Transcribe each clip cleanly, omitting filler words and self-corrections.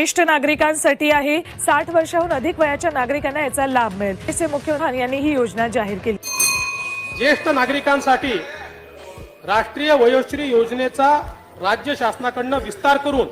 ज्येष्ठ नागरिकांसाठी आहे। 60 वर्षाहून अधिक वयाच्या नागरिकांना याचा लाभ मिळेल। त्याचे मुख्यमंत्री यांनी ही योजना जाहीर केली। ज्येष्ठ नागरिकांसाठी राष्ट्रीय वयोश्री योजनेचा राज्य शासनाकडून विस्तार करून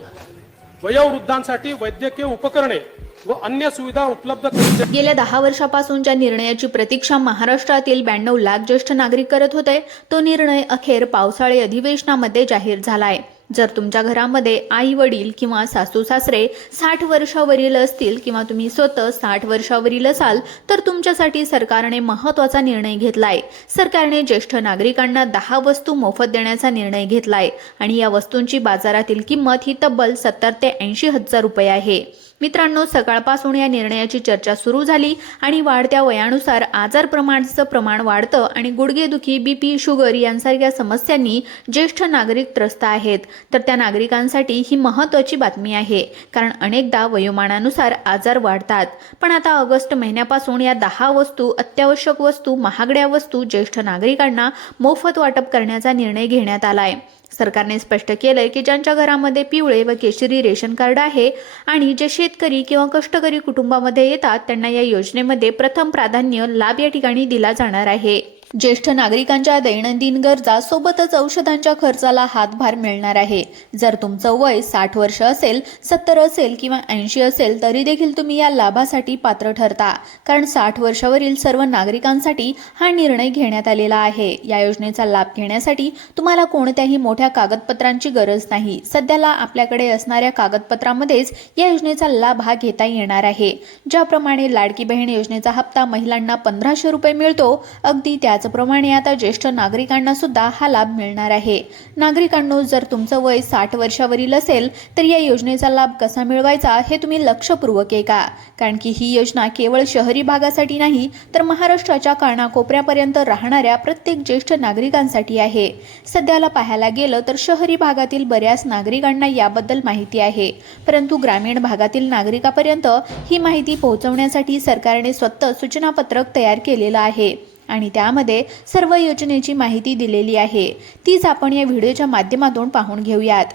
वयोवृद्धांसाठी वैद्यकीय उपकरणे व अन्य सुविधा उपलब्ध करून गेल्या 10 वर्षापासून ज्या निर्णयाची प्रतीक्षा महाराष्ट्रातील 92 लाख ज्येष्ठ नागरिक करत होते, तो निर्णय अखेर पावसाळी अधिवेशनामध्ये जाहीर झालाय। जर तुमच्या घरामध्ये आई वडील किंवा सासू सासरे 60 वर्षावरील असतील किंवा तुम्ही स्वतः 60 वर्षावरील असाल तर तुमच्यासाठी सरकारने महत्त्वाचा निर्णय घेतलाय। सरकारने ज्येष्ठ नागरिकांना 10 वस्तू मोफत देण्याचा निर्णय घेतलाय आणि या वस्तूंची बाजारातील किंमत ही तब्बल 70 ते 80 हजार रुपये आहे। मित्रांनो, सकाळपासून या निर्णयाची चर्चा सुरू झाली आणि वाढत्या वयानुसार आजारप्रमाणाचं प्रमाण वाढतं आणि गुडघेदुखी, बीपी, शुगर यांसारख्या समस्यांनी ज्येष्ठ नागरिक त्रस्त आहेत। तर त्या नागरिकांसाठी ही महत्त्वाची बातमी आहे, कारण अनेकदा वयोमानानुसार आजार वाढतात। पण आता ऑगस्ट महिन्यापासून या 10 वस्तू, अत्यावश्यक वस्तू, महागड्या वस्तू ज्येष्ठ नागरिकांना मोफत वाटप करण्याचा निर्णय घेण्यात आलाय। सरकारने स्पष्ट केलंय की ज्यांच्या घरामध्ये पिवळे व केशरी रेशन कार्ड आहे आणि जे शेतकरी किंवा कष्टकरी कुटुंबामध्ये येतात त्यांना या योजनेमध्ये प्रथम प्राधान्य लाभ या ठिकाणी दिला जाणार आहे। ज्येष्ठ नागरिकांच्या दैनंदिन गरजा सोबतच औषधांच्या खर्चाला हातभार मिळणार आहे। जर तुमचं वय 60 वर्ष असेल, 70 असेल किंवा 80 असेल तरी देखील तुम्ही या लाभासाठी पात्र ठरता, कारण 60 वर्षावरील सर्व नागरिकांसाठी हा निर्णय घेण्यात आलेला आहे। या योजनेचा लाभ घेण्यासाठी तुम्हाला कोणत्याही मोठ्या कागदपत्रांची गरज नाही। सध्याला आपल्याकडे असणाऱ्या कागदपत्रामध्येच या योजनेचा लाभ हा घेता येणार आहे। ज्याप्रमाणे लाडकी बहीण योजनेचा हप्ता महिलांना 1500 रुपये मिळतो, अगदी त्याचप्रमाणे आता ज्येष्ठ नागरिकांना सुद्धा हा लाभ मिळणार आहे। नागरिकांनो, जर तुमचं वय 60 वर्षावरील असेल तर या योजनेचा लाभ कसा मिळवायचा हे तुम्ही लक्षपूर्वक ऐका, कारण की ही योजना केवळ शहरी भागासाठी नाही तर महाराष्ट्राच्या कानाकोपऱ्यापर्यंत राहणाऱ्या प्रत्येक ज्येष्ठ नागरिकांसाठी आहे। सध्याला पाहायला गेलं तर शहरी भागातील बऱ्याच नागरिकांना याबद्दल माहिती आहे, परंतु ग्रामीण भागातील नागरिकांपर्यंत ही माहिती पोहोचवण्यासाठी सरकारने स्वतः सूचनापत्रक तयार केलेलं आहे आणि त्यामध्ये सर्व योजनेची माहिती दिलेली आहे। तीच आपण या व्हिडिओच्या माध्यमातून पाहून घेऊयात।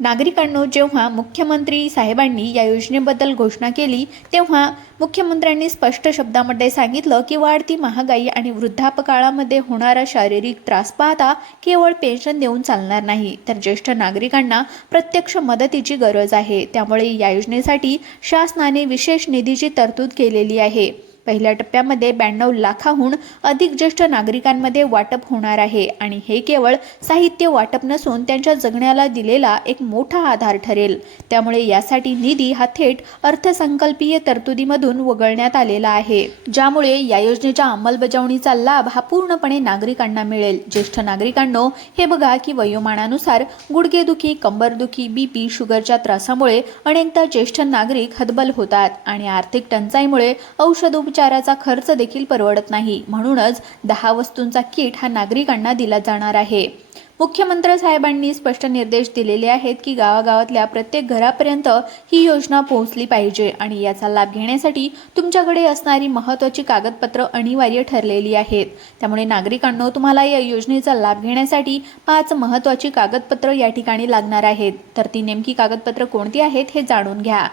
नागरिकांनो, जेव्हा मुख्यमंत्री साहेबांनी या योजनेबद्दल घोषणा केली तेव्हा मुख्यमंत्र्यांनी स्पष्ट शब्दामध्ये सांगितलं की वाढती महागाई आणि वृद्धापकाळामध्ये होणारा शारीरिक त्रास पाहता केवळ पेन्शन देऊन चालणार नाही, तर ज्येष्ठ नागरिकांना प्रत्यक्ष मदतीची गरज आहे। त्यामुळे या योजनेसाठी शासनाने विशेष निधीची तरतूद केलेली आहे। पहिल्या टप्प्यामध्ये 92 लाखाहून अधिक ज्येष्ठ नागरिकांमध्ये वाटप होणार आहे आणि हे केवळ साहित्य वाटप नसून त्यांच्या जगण्याला दिलेला एक मोठा आधार ठरेल। त्यामुळे यासाठी निधी हा थेट अर्थसंकल्पीय तरतुदीमधून वगळण्यात आलेला आहे, ज्यामुळे या योजनेच्या अंमलबजावणीचा लाभ हा पूर्णपणे नागरिकांना मिळेल। ज्येष्ठ नागरिकांनो, हे बघा की वयोमानानुसार गुडघेदुखी, कंबरदुखी, बीपी, शुगरच्या त्रासामुळे अनेकदा ज्येष्ठ नागरिक हतबल होतात आणि आर्थिक टंचाईमुळे औषधोपचाराचा खर्च देखील परवडत नाही। म्हणूनच 10 वस्तूंचा किट हा नागरिकांना दिला जाणार आहे। मुख्यमंत्री साहेबांनी स्पष्ट निर्देश दिलेले आहेत की गावागावातल्या प्रत्येक घरापर्यंत ही योजना पोहोचली पाहिजे आणि याचा लाभ घेण्यासाठी तुमच्याकडे असणारी महत्त्वाची कागदपत्र अनिवार्य ठरलेली आहेत। त्यामुळे नागरिकांनो, तुम्हाला या योजनेचा लाभ घेण्यासाठी 5 महत्त्वाची कागदपत्र या ठिकाणी लागणार आहेत। तर ती नेमकी कागदपत्र कोणती आहेत हे जाणून घ्या।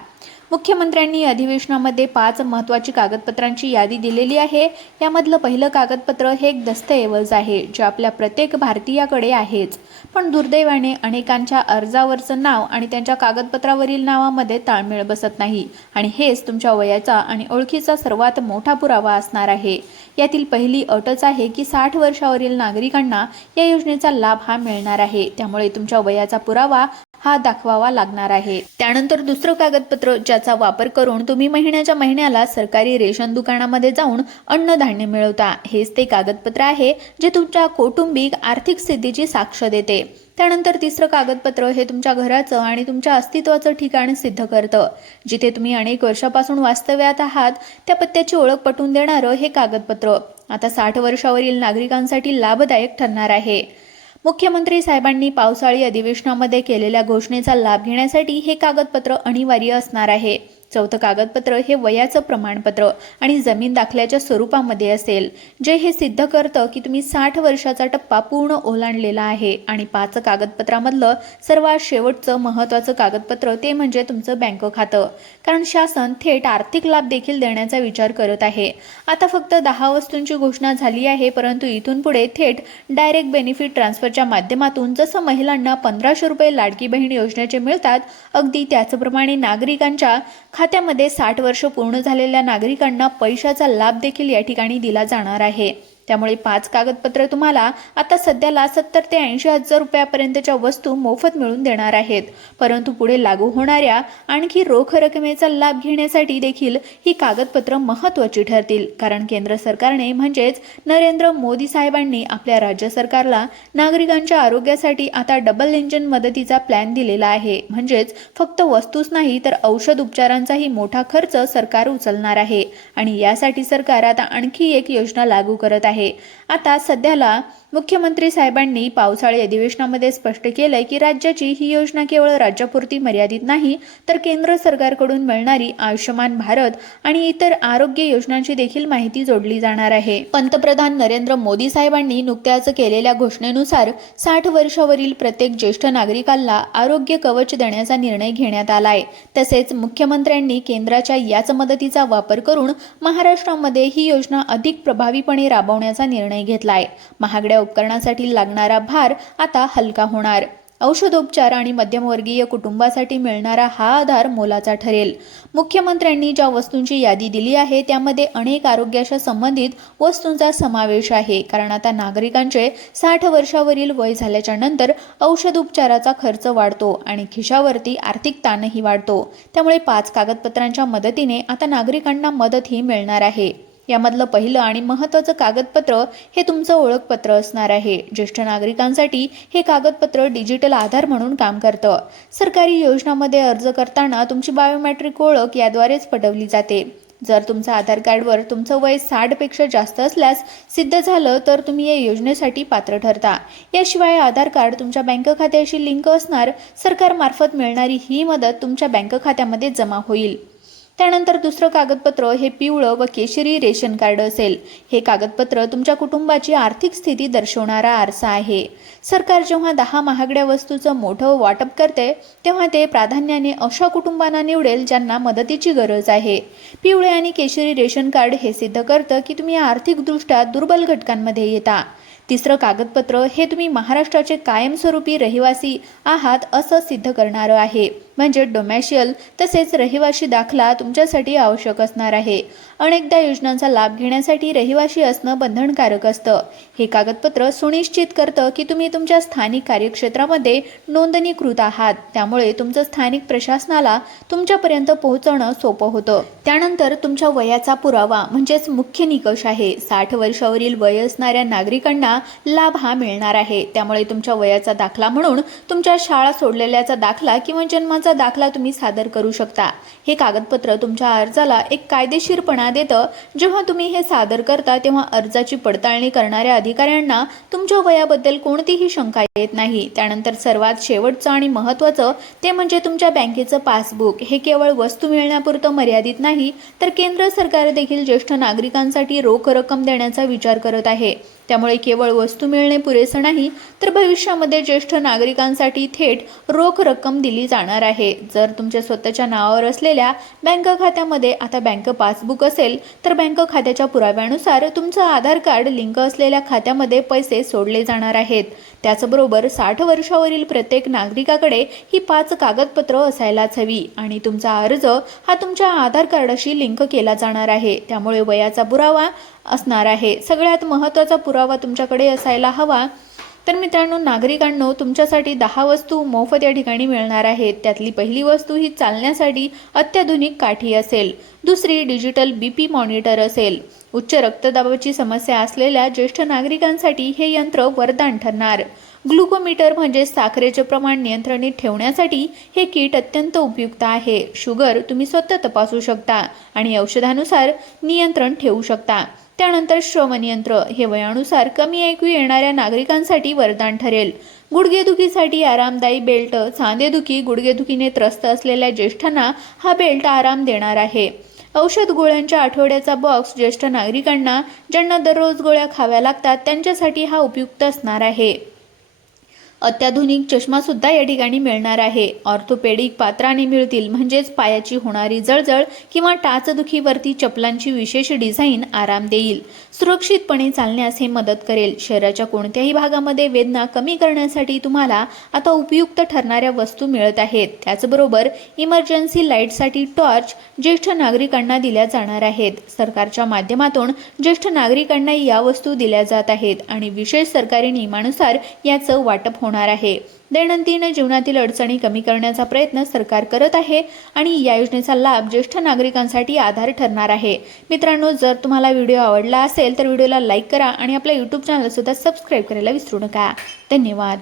मुख्यमंत्र्यांनी अधिवेशनामध्ये 5 महत्त्वाची कागदपत्रांची यादी दिलेली आहे। यामधलं पहिलं कागदपत्र हे एक दस्तऐवज आहे, जे आपल्या प्रत्येक भारतीयाकडे आहेच, पण दुर्दैवाने अनेकांच्या अर्जावरचं नाव आणि त्यांच्या कागदपत्रावरील नावामध्ये ताळमेळ बसत नाही आणि हेच तुमच्या वयाचा आणि ओळखीचा सर्वात मोठा पुरावा असणार आहे। यातील पहिली अटच आहे की 60 वर्षावरील नागरिकांना या योजनेचा लाभ हा मिळणार आहे। त्यामुळे तुमच्या वयाचा पुरावा हा दाखवावा लागणार आहे। त्यानंतर दुसरं कागदपत्र ज्याचा वापर करून तुम्ही महिन्याच्या महिन्याला सरकारी रेशन दुकानामध्ये जाऊन अन्नधान्य मिळवता, हेच ते कागदपत्र आहे जे तुमच्या कौटुंबिक आर्थिक स्थितीची साक्ष देते। त्यानंतर तिसरं कागदपत्र हे तुमच्या घराचं आणि तुमच्या अस्तित्वाचं ठिकाण सिद्ध करतं। जिथे तुम्ही अनेक वर्षापासून वास्तव्यात आहात त्या पत्त्याची ओळख पटवून देणारं हे कागदपत्र आता 60 वर्षावरील नागरिकांसाठी लाभदायक ठरणार आहे। मुख्यमंत्री साहेबांनी पावसाळी अधिवेशनामध्ये केलेल्या घोषणेचा लाभ घेण्यासाठी हे कागदपत्र अनिवार्य असणार आहे। चौथं कागदपत्र हे वयाचं प्रमाणपत्र आणि जमीन दाखल्याच्या स्वरूपामध्ये असेल, जे हे सिद्ध करतं की तुम्ही 60 वर्षाचा टप्पा पूर्ण ओलांडलेला आहे. आणि 5 कागदपत्रामधलं सर्वात शेवटचं महत्त्वाचं कागदपत्र ते म्हणजे तुमचं बँक खातं, कारण शासन थेट आर्थिक लाभ देखील देण्याचा विचार करत आहे. आता फक्त 10 वस्तूंची घोषणा झाली आहे, परंतु इथून पुढे थेट डायरेक्ट बेनिफिट ट्रान्सफरच्या माध्यमातून जसं महिलांना 1500 रुपये लाडकी बहीण योजनेचे मिळतात, अगदी त्याचप्रमाणे नागरिकांच्या खात्यामध्ये 60 वर्ष पूर्ण झालेल्या नागरिकांना पैशाचा लाभ देखील या ठिकाणी दिला जाणार आहे. त्यामुळे 5 कागदपत्र तुम्हाला आता सध्याला 70 ते 80 हजार रुपयापर्यंतच्या वस्तू मोफत मिळून देणार आहेत. परंतु पुढे लागू होणाऱ्या आणखी रोख रकमेचा लाभ घेण्यासाठी देखील ही कागदपत्र महत्त्वाची ठरतील, कारण केंद्र सरकारने म्हणजेच नरेंद्र मोदी साहेबांनी आपल्या राज्य सरकारला नागरिकांच्या आरोग्यासाठी आता डबल इंजिन मदतीचा प्लॅन दिलेला आहे. म्हणजेच फक्त वस्तूच नाही तर औषध उपचारांचाही मोठा खर्च सरकार उचलणार आहे. आणि यासाठी सरकार आता आणखी एक योजना लागू करत आहे. आता सध्याला मुख्यमंत्री साहेबांनी पावसाळी अधिवेशनामध्ये स्पष्ट केलंय की राज्याची ही योजना केवळ राज्यापुरती मर्यादित नाही, तर केंद्र सरकारकडून मिळणारी आयुष्यमान भारत आणि इतर आरोग्य योजनांची देखील माहिती जोडली जाणार आहे. पंतप्रधान नरेंद्र मोदी साहेबांनी नुकत्याच केलेल्या घोषणेनुसार 60 वर्षावरील प्रत्येक ज्येष्ठ नागरिकाला आरोग्य कवच देण्याचा निर्णय घेण्यात आलाय. तसेच मुख्यमंत्र्यांनी केंद्राच्या याच मदतीचा वापर करून महाराष्ट्रामध्ये ही योजना अधिक प्रभावीपणे राबवण्याचा निर्णय घेतलाय. महागड्या उपकरणासाठी लागणारा भार आता हलका होणार. औषधोपचार आणि मध्यमवर्गीय कुटुंबासाठी मिळणारा हा आधार मोलाचा ठरेल. मुख्यमंत्र्यांनी ज्या वस्तूंची यादी दिली आहे त्यामध्ये अनेक आरोग्याशी संबंधित वस्तूंचा समावेश आहे, कारण आता नागरिकांचे 60 वर्षावरील वय झाल्याच्या नंतर औषध उपचाराचा खर्च वाढतो आणि खिशावरती आर्थिक ताणही वाढतो. त्यामुळे 5 कागदपत्रांच्या मदतीने आता नागरिकांना मदतही मिळणार आहे. यामधलं पहिलं आणि महत्त्वाचं कागदपत्र हे तुमचं ओळखपत्र असणार आहे. ज्येष्ठ नागरिकांसाठी हे कागदपत्र डिजिटल आधार म्हणून काम करतं. सरकारी योजनांमध्ये अर्ज करताना तुमची बायोमेट्रिक ओळख याद्वारेच पटवली जाते. जर तुमचं आधार कार्डवर तुमचं वय 60 पेक्षा जास्त असल्यास सिद्ध झालं तर तुम्ही या योजनेसाठी पात्र ठरता. याशिवाय आधार कार्ड तुमच्या बँक खात्याशी लिंक असणार. सरकारमार्फत मिळणारी ही मदत तुमच्या बँक खात्यामध्ये जमा होईल. त्यानंतर दुसरं कागदपत्र हे पिवळं व केशरी रेशन कार्ड असेल. हे कागदपत्र तुमच्या कुटुंबाची आर्थिक स्थिती दर्शवणारा आरसा आहे. सरकार जेव्हा 10 महागड्या वस्तूचं मोठं वाटप करते तेव्हा ते प्राधान्याने अशा कुटुंबांना निवडेल ज्यांना मदतीची गरज आहे. पिवळे आणि केशरी रेशन कार्ड हे सिद्ध करतं की तुम्ही आर्थिकदृष्ट्या दुर्बल घटकांमध्ये येता. तिसरं कागदपत्र हे तुम्ही महाराष्ट्राचे कायमस्वरूपी रहिवासी आहात असं सिद्ध करणारं आहे. म्हणजे डोमॅशियल तसेच रहिवासी दाखला तुमच्यासाठी आवश्यक असणार आहे. अनेकदा योजनांचा लाभ घेण्यासाठी रहिवासी असणं बंधनकारक असतं. हे कागदपत्र सुनिश्चित करतं की तुम्ही तुमच्या स्थानिक कार्यक्षेत्रामध्ये नोंदणीकृत आहात. त्यामुळे तुमचं स्थानिक प्रशासनाला तुमच्यापर्यंत पोहोचणं सोपं होतं. त्यानंतर तुमच्या वयाचा पुरावा म्हणजेच मुख्य निकष आहे. 60 वर्षावरील वय असणाऱ्या नागरिकांना लाभ हा मिळणार आहे. त्यामुळे तुमच्या वयाचा दाखला म्हणून तुमच्या शाळा सोडलेल्याचा दाखला किंवा जन्माचा दाखला तुम्ही सादर करू शकता. हे कागदपत्र तुमच्या अर्जाला एक कायदेशीरपणा देतं. जेव्हा तुम्ही हे सादर करता तेव्हा अर्जाची पडताळणी करणाऱ्या अधिकाऱ्यांना तुमच्या वयाबद्दल कोणतीही शंका येत नाही. त्यानंतर सर्वात शेवटचं आणि महत्त्वाचं ते म्हणजे तुमच्या बँकेचं पासबुक. हे केवळ वस्तू मिळण्यापुरतं मर्यादित नाही, तर केंद्र सरकार देखील ज्येष्ठ नागरिकांसाठी रोख रक्कम देण्याचा विचार करत आहे. त्यामुळे केवळ वस्तू मिळणे पुरेसं नाही, तर भविष्यामध्ये ज्येष्ठ नागरिकांसाठी थेट रोख रक्कम दिली जाणार आहे. जर तुमच्या स्वतःच्या नावावर असलेल्या बँक खात्यामध्ये आता बँक पासबुक असेल तर बँक खात्याच्या पुराव्यानुसार तुमचं आधार कार्ड लिंक असलेल्या खात्यामध्ये पैसे सोडले जाणार आहेत. त्याचबरोबर 60 वर्षावरील प्रत्येक नागरिकाकडे ही 5 कागदपत्र असायलाच हवी आणि तुमचा अर्ज हा तुमच्या आधार कार्डाशी लिंक केला जाणार आहे. त्यामुळे वयाचा पुरावा असणार आहे. सगळ्यात महत्त्वाचा पुरावा तुमच्याकडे असायला हवा. तर मित्रांनो, नागरिकांनो, तुमच्यासाठी 10 वस्तू मोफत या ठिकाणी मिळणार आहेत. त्यातली पहिली वस्तू ही चालण्यासाठी अत्याधुनिक काठी असेल. दुसरी डिजिटल BP मॉनिटर असेल. उच्च रक्तदाबाची समस्या असलेल्या ज्येष्ठ नागरिकांसाठी हे यंत्र वरदान ठरणार. ग्लुकोमीटर म्हणजे साखरेचे प्रमाण नियंत्रणात ठेवण्यासाठी हे किट अत्यंत उपयुक्त आहे. शुगर तुम्ही स्वतः तपासू शकता आणि औषधानुसार नियंत्रण ठेवू शकता. त्यानंतर श्रवणयंत्र हे वयानुसार कमी ऐकू येणाऱ्या नागरिकांसाठी वरदान ठरेल. गुडघेदुखीसाठी आरामदायी बेल्ट. सांधेदुखी गुडघेदुखीने त्रस्त असलेल्या ज्येष्ठांना हा बेल्ट आराम देणार आहे. औषध गोळ्यांच्या आठवड्याचा बॉक्स ज्येष्ठ नागरिकांना ज्यांना दररोज गोळ्या खाव्या लागतात त्यांच्यासाठी हा उपयुक्त असणार आहे. अत्याधुनिक चष्मा सुद्धा या ठिकाणी मिळणार आहे. ऑर्थोपेडिक पात्राने मिळतील म्हणजेच पायाची होणारी जळजळ किंवा टाचदुखीवरती चपलांची विशेष डिझाईन आराम देईल. सुरक्षितपणे चालण्यास हे मदत करेल. शरीराच्या कोणत्याही भागामध्ये वेदना कमी करण्यासाठी तुम्हाला आता उपयुक्त ठरणाऱ्या वस्तू मिळत आहेत. त्याचबरोबर इमर्जन्सी लाईटसाठी टॉर्च ज्येष्ठ नागरिकांना दिल्या जाणार आहेत. सरकारच्या माध्यमातून ज्येष्ठ नागरिकांना या वस्तू दिल्या जात आहेत आणि विशेष सरकारी नियमानुसार याचं वाटप होणार आहे. दैनंदिन जीवनातील अडचणी कमी करण्याचा प्रयत्न सरकार करत आहे आणि या योजनेचा लाभ ज्येष्ठ नागरिकांसाठी आधार ठरणार आहे. मित्रांनो, जर तुम्हाला व्हिडिओ आवडला असेल तर व्हिडिओला लाईक करा आणि आपल्या YouTube चॅनल सुद्धा सबस्क्राईब करायला विसरू नका. धन्यवाद.